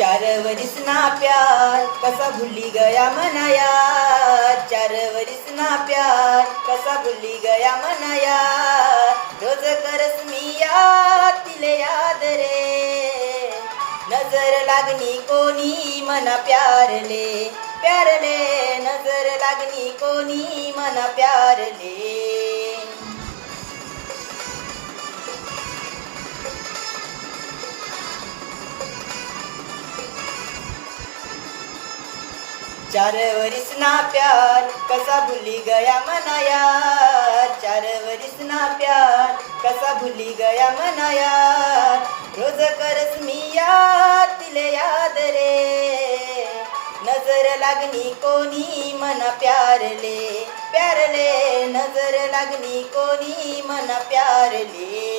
चार वरिस ना प्यार कसा भुली गया मनाया चार वरिस ना प्यार कसा भुली गया मनाया रोज करस मी या तिले याद रे. नजर लागनी कोणी मना प्यारले प्यारले. नजर लागनी कोणी मना प्यारले. चार वरिस ना प्यार कसा भुली गया मनाया चार वरिस ना प्यार कसा भुली गया मनाया रोज करस मी याद तिले याद रे. नजर लागनी कोणी मना प्यारले प्यारले. नजर लागनी कोणी मना प्यारले.